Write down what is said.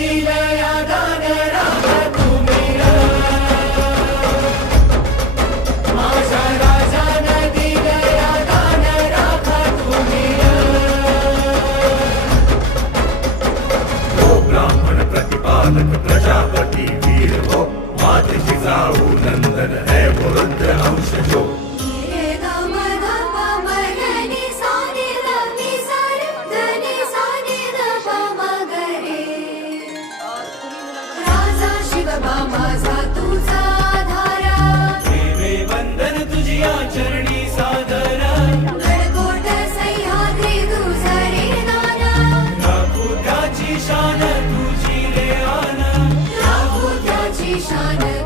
दिलया दान राखा तुम्ही माझ्या राजान दिलया दान राखा तुम्ही हो ब्राह्मण प्रतिपालक प्रजापती वीर हो मात जिजाऊ नंदन है वो रुद्र अंश जो माझा तुझा आधारा देवे वंदन तुझिया चरणी सादरा गडकोट सह्याद्री तुझा रे नाना राखू त्याची शान तुझी रे आना राखू त्याची शान